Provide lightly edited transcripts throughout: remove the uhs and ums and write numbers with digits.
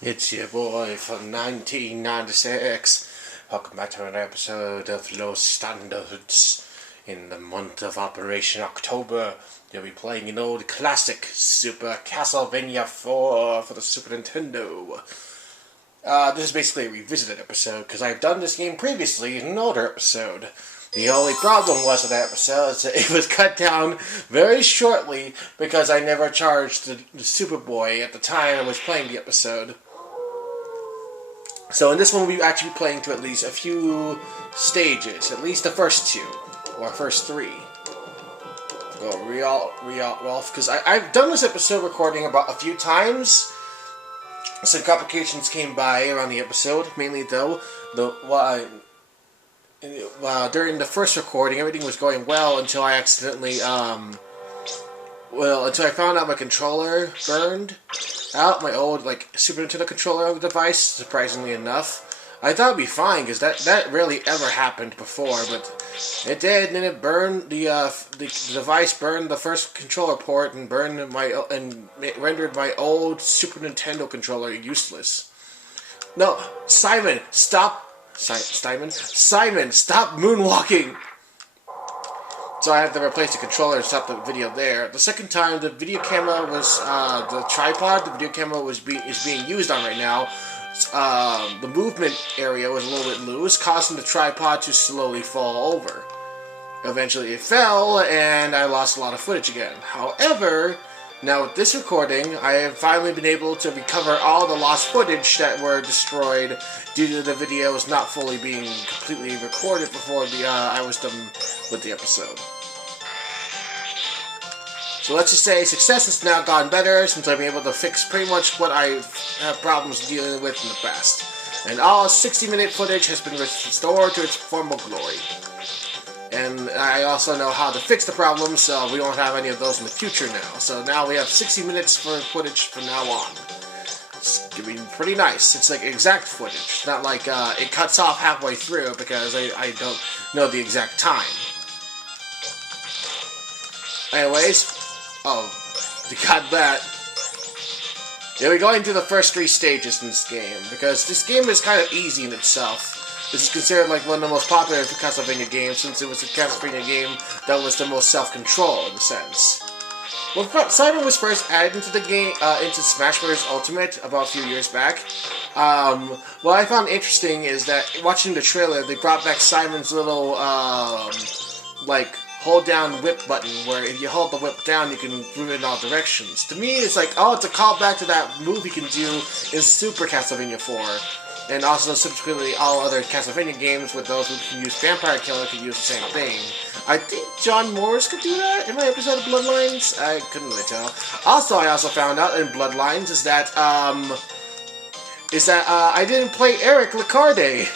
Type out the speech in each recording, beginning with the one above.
It's your boy from 1996. Welcome back to another episode of Low Standards. In the month of Operation October, you'll be playing an old classic, Super Castlevania 4 for the Super Nintendo. This is basically a revisited episode, because I've done this game previously in an older episode. The only problem was with that episode is that it was cut down very shortly because I never charged the Supaboy at the time I was playing the episode. So in this one, we'll actually be playing to at least a few stages, at least the first two, or first three. Go real, because I've done this episode recording about a few times. Some complications came by around the episode, mainly though, during the first recording, everything was going well until I accidentally, until I found out my controller burned out, my old, Super Nintendo controller on the device, surprisingly enough. I thought it'd be fine, because that rarely ever happened before, but it did, and it burned, the device burned the first controller port, and rendered my old Super Nintendo controller useless. No, Simon, stop! Simon, stop moonwalking! So I had to replace the controller and stop the video there. The second time, the video camera was, the tripod the video camera is being used on right now. The movement area was a little bit loose, causing the tripod to slowly fall over. Eventually it fell, and I lost a lot of footage again. However, now with this recording, I have finally been able to recover all the lost footage that were destroyed due to the videos not fully being completely recorded before I was done with the episode. So let's just say success has now gotten better since I've been able to fix pretty much what I have problems dealing with in the past. And all 60-minute footage has been restored to its former glory. And I also know how to fix the problems, so we won't have any of those in the future now. So now we have 60 minutes for footage from now on. It's gonna be pretty nice. It's like exact footage. It's not like it cuts off halfway through because I don't know the exact time. Anyways, you got that. Yeah, we're going through the first three stages in this game, because this game is kind of easy in itself. This is considered like one of the most popular Castlevania games, since it was a Castlevania game that was the most self-control in a sense. When Simon was first added into the game, into Smash Bros. Ultimate about a few years back, what I found interesting is that watching the trailer, they brought back Simon's little, hold down whip button, where if you hold the whip down, you can move in all directions. To me, it's like, oh, it's a callback to that move you can do in Super Castlevania 4. And also, subsequently, all other Castlevania games with those who can use Vampire Killer can use the same thing. I think John Morris could do that in my episode of Bloodlines. I couldn't really tell. Also, I also found out in Bloodlines is that I didn't play Eric Licarde.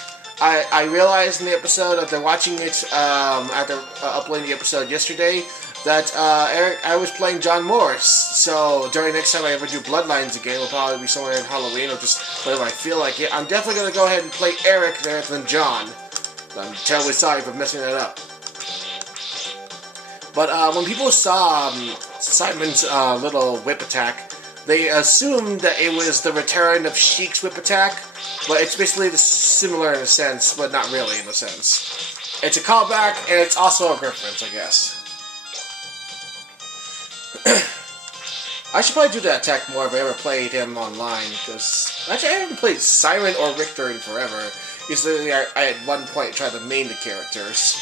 I realized in the episode after watching it, after uploading the episode yesterday, that I was playing John Morris. So during next time I ever do Bloodlines again, it'll probably be somewhere in Halloween or just whenever I feel like it. I'm definitely going to go ahead and play Eric there than John. I'm terribly sorry for messing that up. But when people saw Simon's little whip attack, they assumed that it was the return of Sheik's whip attack, but it's basically similar in a sense, but not really in a sense. It's a callback, and it's also a reference, I guess. I should probably do that attack more if I ever played him online, because actually I haven't played Simon or Richter in forever. Usually I at one point tried to main the characters.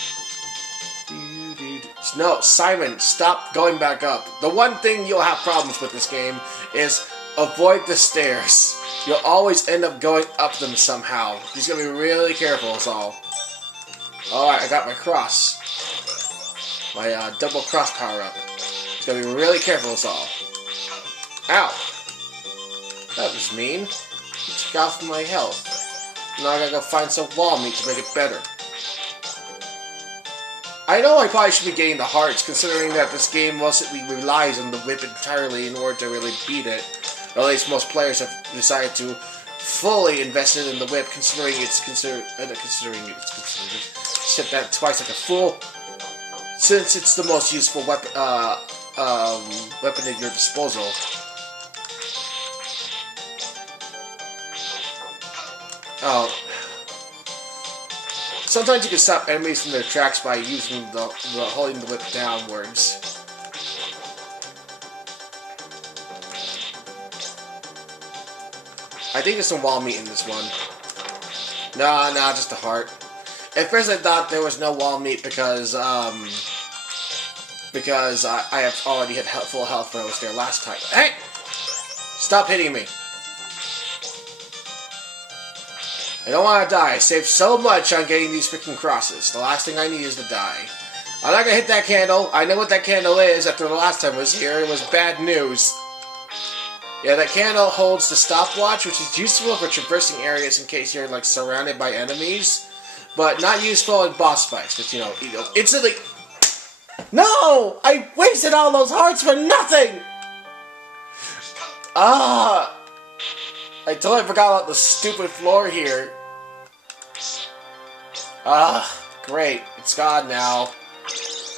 No, Simon, stop going back up. The one thing you'll have problems with this game is avoid the stairs. You'll always end up going up them somehow. You just gotta be really careful, that's all. Alright, I got my cross. My double cross power up. Just gotta be really careful, that's all. Ow! That was mean. It took off my health. Now I gotta go find some wall meat to make it better. I know I probably should be getting the hearts, considering that this game mostly relies on the whip entirely in order to really beat it. Or at least most players have decided to fully invest in the whip, considering it's considered. Said that twice like a fool. Since it's the most useful weapon at your disposal. Oh. Sometimes you can stop enemies in their tracks by using holding the whip downwards. I think there's some wall meat in this one. No, just a heart. At first I thought there was no wall meat because I have already had full health when I was there last time. Hey! Stop hitting me. I don't want to die. I saved so much on getting these freaking crosses. The last thing I need is to die. I'm not gonna hit that candle. I know what that candle is after the last time I was here. It was bad news. Yeah, that candle holds the stopwatch, which is useful for traversing areas in case you're, like, surrounded by enemies. But not useful in boss fights, because, you know, instantly... No! I wasted all those hearts for nothing! Ah! I totally forgot about the stupid floor here. Ah, great. It's gone now.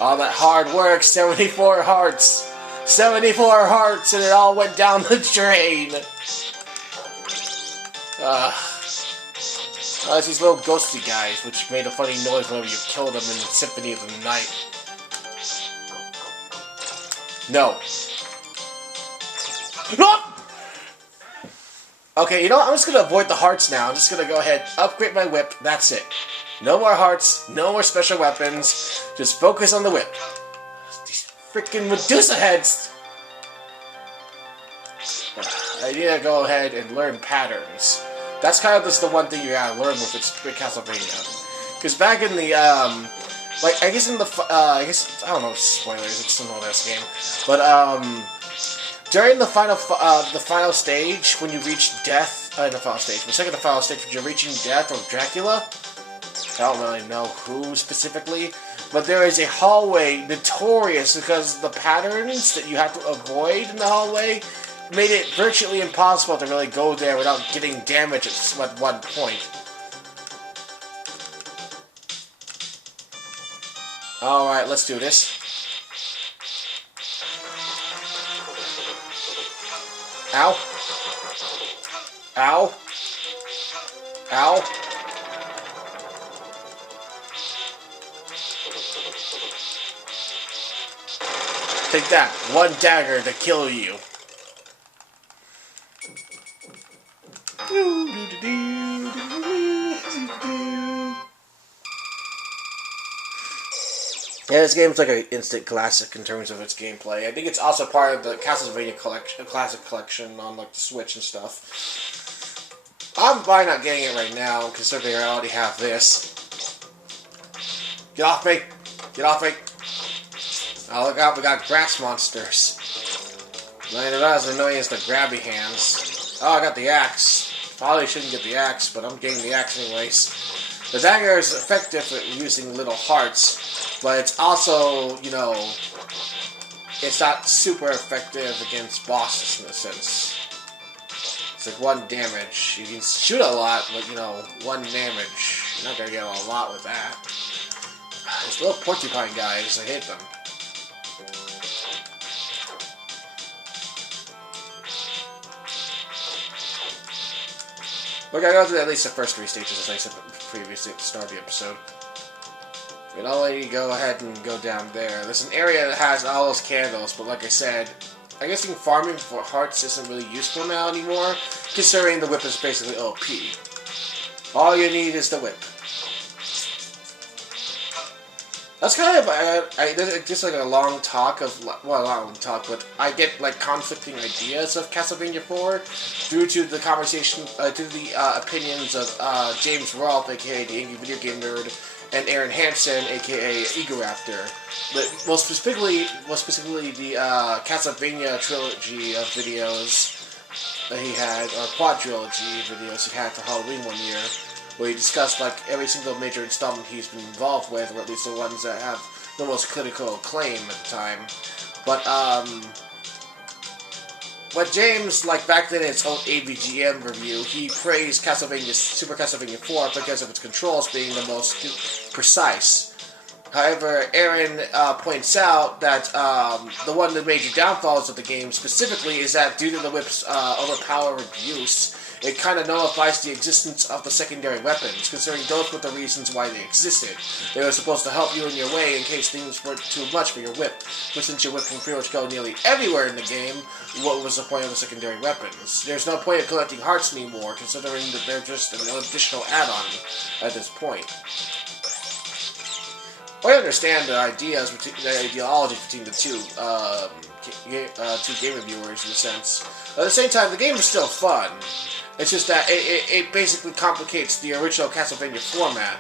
All that hard work, 74 hearts. 74 hearts, and it all went down the drain. It's these little ghosty guys, which made a funny noise whenever you killed them in the Symphony of the Night. No. Okay, you know what? I'm just gonna avoid the hearts now. I'm just gonna go ahead, upgrade my whip. That's it. No more hearts, no more special weapons. Just focus on the whip. These freaking Medusa heads! I need to go ahead and learn patterns. That's kind of just the one thing you gotta learn with Castlevania. Because back in the, like, I guess in the, I don't know, spoilers, it's an old-ass game. But, during the final stage, when you reach death, the final stage, the second to final stage, when you're reaching death or Dracula, I don't really know who specifically, but there is a hallway notorious because the patterns that you have to avoid in the hallway made it virtually impossible to really go there without getting damage at one point. Alright, let's do this. Ow. Ow. Ow. Take that. One dagger to kill you. Yeah, this game's like an instant classic in terms of its gameplay. I think it's also part of the Castlevania classic collection on like the Switch and stuff. I'm fine not getting it right now, considering I already have this. Get off me! Get off me! Oh, look out, we got grass monsters. They're not as annoying as the grabby hands. Oh, I got the axe. Probably shouldn't get the axe, but I'm getting the axe anyways. The dagger is effective at using little hearts, but it's also, you know, it's not super effective against bosses in a sense. It's like 1 damage. You can shoot a lot, but, you know, 1 damage. You're not gonna get a lot with that. These little porcupine guys, I hate them. We're gonna go through at least the first 3 stages, as I said previously at the start of the episode. We'd only go ahead and go down there. There's an area that has all those candles, but like I said, I guess farming for hearts isn't really useful now anymore, considering the whip is basically OP. All you need is the whip. That's kind of, just like a long talk of, well, not a long talk, but I get, like, conflicting ideas of Castlevania 4 due to the conversation, due to the opinions of James Rolfe, aka the Angry Video Game Nerd, and Aaron Hansen, aka Egoraptor. But most specifically the Castlevania trilogy of videos that he had, or quadrilogy videos he had for Halloween one year, where he discussed like every single major installment he's been involved with, or at least the ones that have the most critical acclaim at the time. But James, like back then in his own AVGN review, he praised Super Castlevania 4 because of its controls being the most precise. However, Aaron points out that one of the major downfalls of the game specifically is that due to the whip's overpowering use, it kind of nullifies the existence of the secondary weapons, considering those were the reasons why they existed. They were supposed to help you in your way in case things were too much for your whip. But since your whip can pretty much go nearly everywhere in the game, what was the point of the secondary weapons? There's no point in collecting hearts anymore, considering that they're just an additional add-on at this point. I understand the ideology between the two game reviewers in a sense. At the same time, the game is still fun. It's just that it basically complicates the original Castlevania format.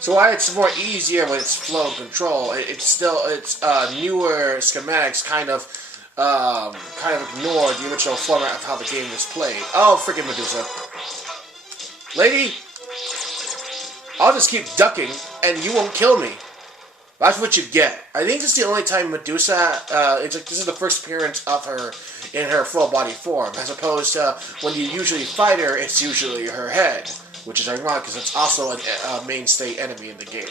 So while it's more easier with its flow and control, it's newer schematics kind of ignore the original format of how the game is played. Oh, freaking Medusa. Lady, I'll just keep ducking, and you won't kill me. That's what you get. I think this is the only time Medusa, this is the first appearance of her in her full body form, as opposed to when you usually fight her, it's usually her head, which is ironic because it's also a mainstay enemy in the game.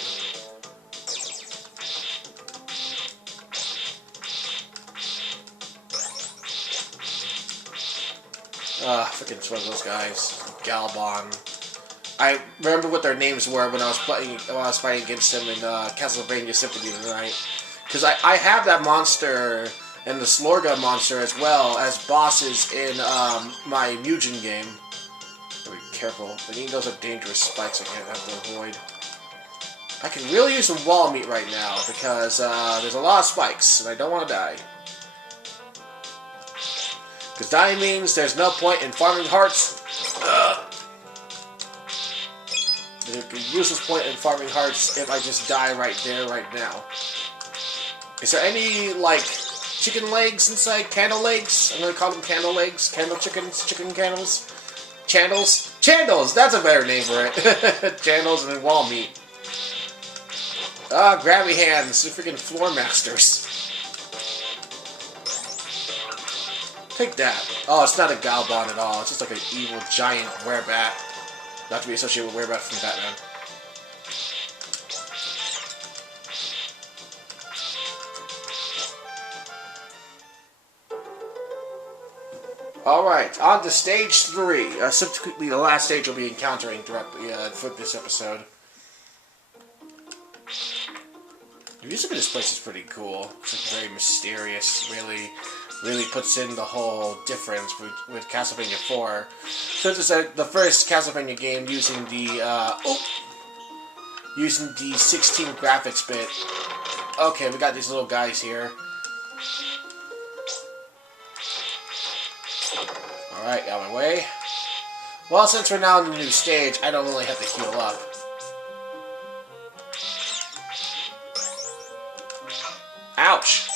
Freaking one of those guys. Galban. I remember what their names were when I was fighting against them in Castlevania Symphony of the Night. Because I have that monster and the Slorga monster as well as bosses in my Mugen game. Be careful. I think those are dangerous spikes I can't have to avoid. I can really use some wall meat right now because there's a lot of spikes and I don't want to die. Because dying means there's no point in farming hearts. There's a useless point in farming hearts if I just die right there, right now. Is there any, like, chicken legs inside? Candle legs? I'm gonna call them candle legs. Candle chickens? Chicken candles? Chandles? Chandles! That's a better name for it. Chandles and then wall meat. Ah, grabby hands. They're freaking floor masters. Take that. Oh, it's not a Galban at all. It's just like an evil giant werebat. Not to be associated with werebat from Batman. Alright, on to stage 3. Subsequently, the last stage we'll be encountering throughout this episode. The music of this place is pretty cool. It's like very mysterious, really puts in the whole difference with Castlevania 4. Since it's the first Castlevania game using the 16 graphics bit. Okay, we got these little guys here. Alright, out of my way. Well, since we're now in the new stage, I don't really have to heal up. Ouch!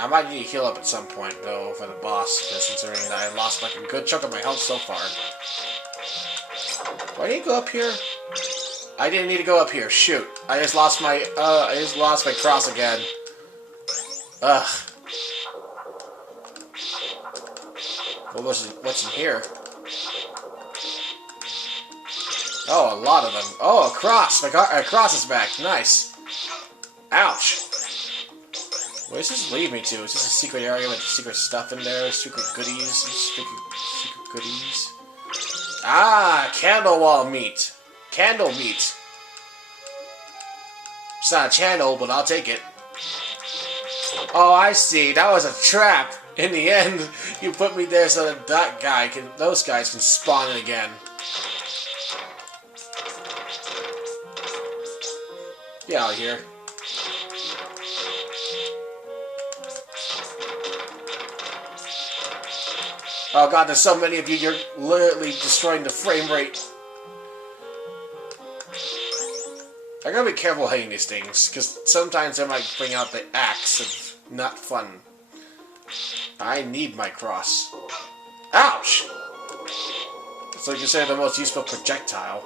I might need to heal up at some point, though, for the boss, considering that I lost like a good chunk of my health so far. Do I need to go up here? I didn't need to go up here. Shoot! I just lost my cross again. Ugh. What's in here? Oh, a lot of them. Oh, a cross! A cross is back. Nice. Ouch. Where does this lead me to? Is this a secret area with secret stuff in there? Secret goodies? Secret goodies? Ah! Candle wall meat. Candle meat. It's not a channel, but I'll take it. Oh, I see. That was a trap. In the end, you put me there so that those guys can spawn again. Get out of here. Oh god, there's so many of you, you're literally destroying the frame rate. I gotta be careful hitting these things, because sometimes they might bring out the axe of not fun. I need my cross. Ouch! It's like you say, the most useful projectile.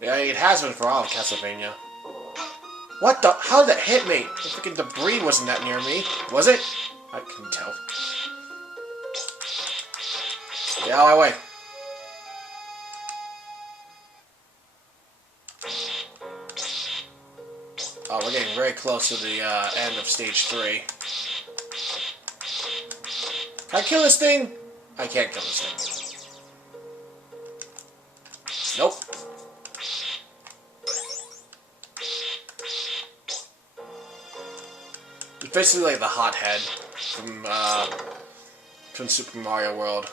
Yeah, it has been for all of Castlevania. What the? How did that hit me? The freaking debris wasn't that near me, was it? I couldn't tell. Get out of my way. Oh, we're getting very close to the end of stage 3. Can I kill this thing? I can't kill this thing. Nope. It's basically like the hothead from Super Mario World.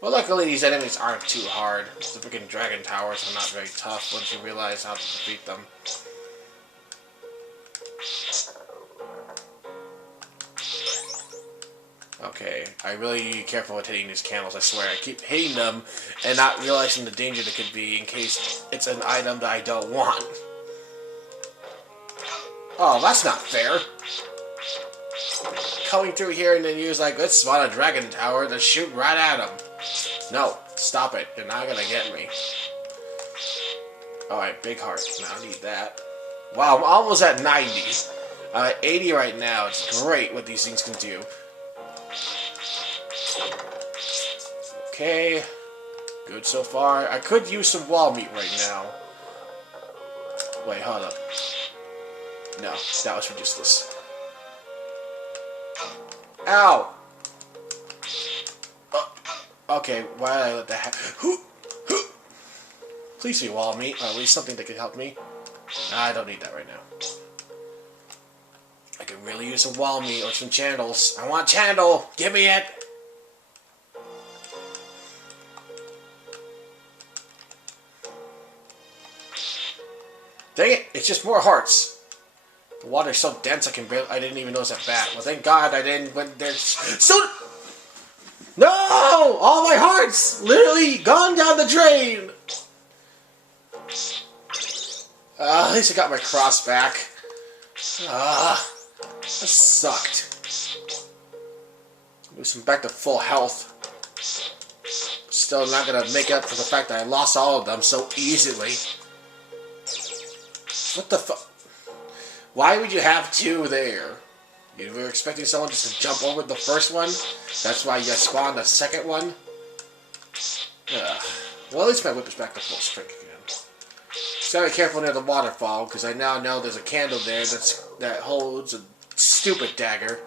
Well, luckily these enemies aren't too hard. The freaking dragon towers are not very tough once you realize how to defeat them. Okay, I really need to be careful with hitting these candles, I swear. I keep hitting them and not realizing the danger that could be in case it's an item that I don't want. Oh, that's not fair. Coming through here and then use like, let's spawn a dragon tower to shoot right at him. No, stop it. You're not gonna get me. Alright, big heart. Now I need that. Wow, I'm almost at 90. I'm at 80 right now. It's great what these things can do. Okay. Good so far. I could use some wall meat right now. Wait, hold up. No, that was useless. Ow! Okay, why did I let that happen? Please be wall meat, or at least something that could help me. I don't need that right now. I could really use some wall meat or some chandles. I want chandle! Give me it! Dang it! It's just more hearts. The water's so dense I didn't even notice that bat. Well, thank God I didn't when there's so. No! All my hearts literally gone down the drain. At least I got my cross back. That sucked. I'm back to full health. Still not gonna make up for the fact that I lost all of them so easily. What the fuck? Why would you have 2 there? You were expecting someone just to jump over the first one? That's why you spawned the second one? Ugh. Well, at least my whip is back to full strength again. Just gotta be careful near the waterfall, because I now know there's a candle there that holds a stupid dagger.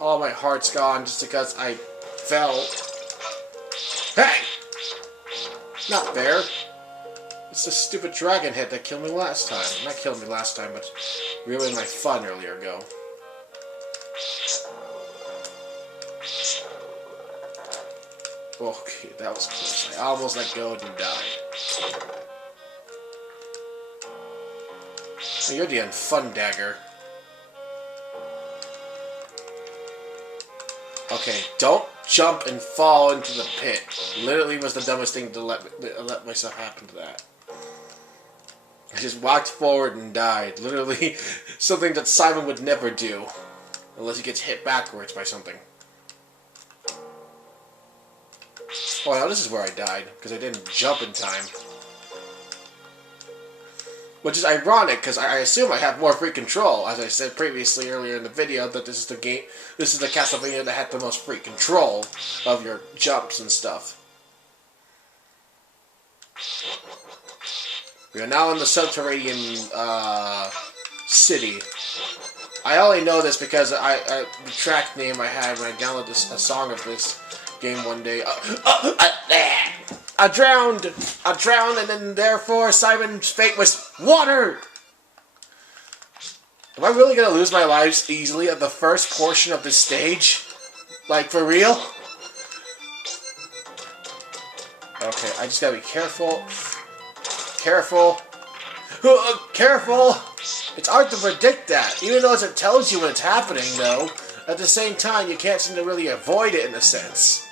All my heart's gone just because I fell. Hey! Not fair. It's the stupid dragon head that killed me last time. Not killed me last time, but ruined my fun earlier ago. Okay, that was close. I almost let go and died. So you're the unfun dagger. Okay, don't jump and fall into the pit. Literally was the dumbest thing to let myself happen to that. I just walked forward and died. Literally something that Simon would never do. Unless he gets hit backwards by something. Oh, now this is where I died, because I didn't jump in time. Which is ironic, because I assume I have more free control. As I said previously earlier in the video, that this is the game, this is the Castlevania that had the most free control of your jumps and stuff. We are now in the subterranean city. I only know this because the track name I had when I downloaded a song of this game one day. I drowned, and then therefore Simon's fate was water! Am I really gonna lose my lives easily at the first portion of this stage? Like, for real? Okay, I just gotta be careful. Careful. Careful! It's hard to predict that, even though it tells you when it's happening, though. At the same time, you can't seem to really avoid it in a sense.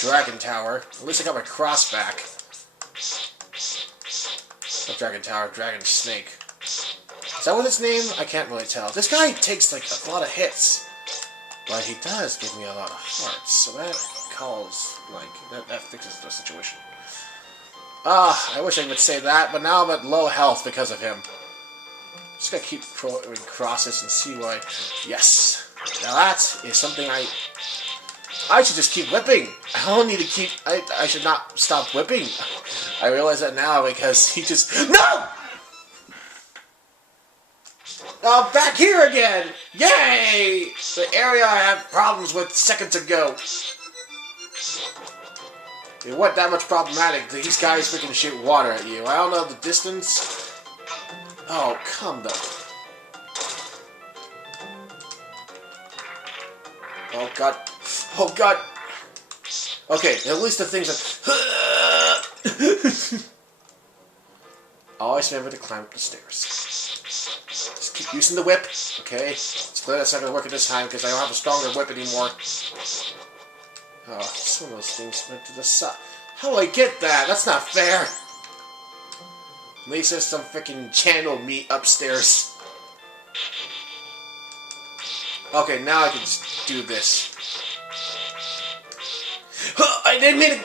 Dragon Tower. At least I got my cross back. Not Dragon Tower, Dragon Snake. Is that what its name? I can't really tell. This guy takes like a lot of hits. But he does give me a lot of hearts. So that calls, like, that fixes the situation. I wish I would say that, but now I'm at low health because of him. Just gotta keep going across this and see why. Yes. Now that is something I should just keep whipping. I don't need to keep. I should not stop whipping. I realize that now because he just no. Oh, back here again! Yay! The area I had problems with seconds ago. It wasn't that much problematic. These guys freaking shoot water at you. I don't know the distance. Oh, come the... Oh, God. Oh, God. Okay, at least the things are... Always remember to climb up the stairs. Just keep using the whip, okay? It's clear that's not going to work at this time because I don't have a stronger whip anymore. Oh, some of those things went to the side. How do I get that? That's not fair. At least there's some freaking channel meat upstairs. Okay, now I can just do this. I didn't mean to...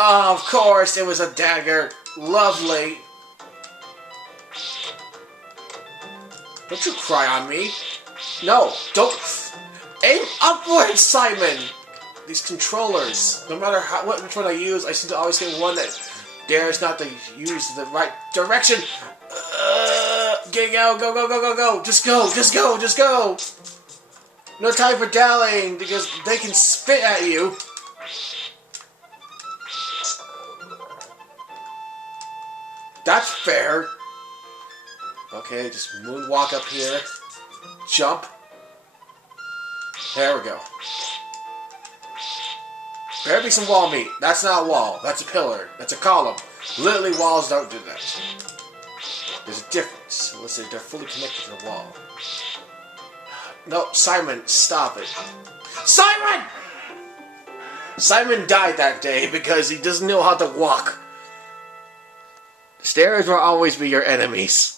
Oh, of course, it was a dagger. Lovely. Don't you cry on me. No, don't. Aim upwards, Simon. These controllers. No matter which one I use, I seem to always get one that dares not to use the right direction. Get out, go, go, go, go, go. Just go, just go, just go. No time for dallying because they can spit at you. That's fair. Okay, just moonwalk up here. Jump. There we go. Better be some wall meat. That's not a wall. That's a pillar. That's a column. Literally, walls don't do that. There's a difference. Unless they're fully connected to the wall. No, Simon, stop it. Simon! Simon died that day because he doesn't know how to walk. Stairs will always be your enemies.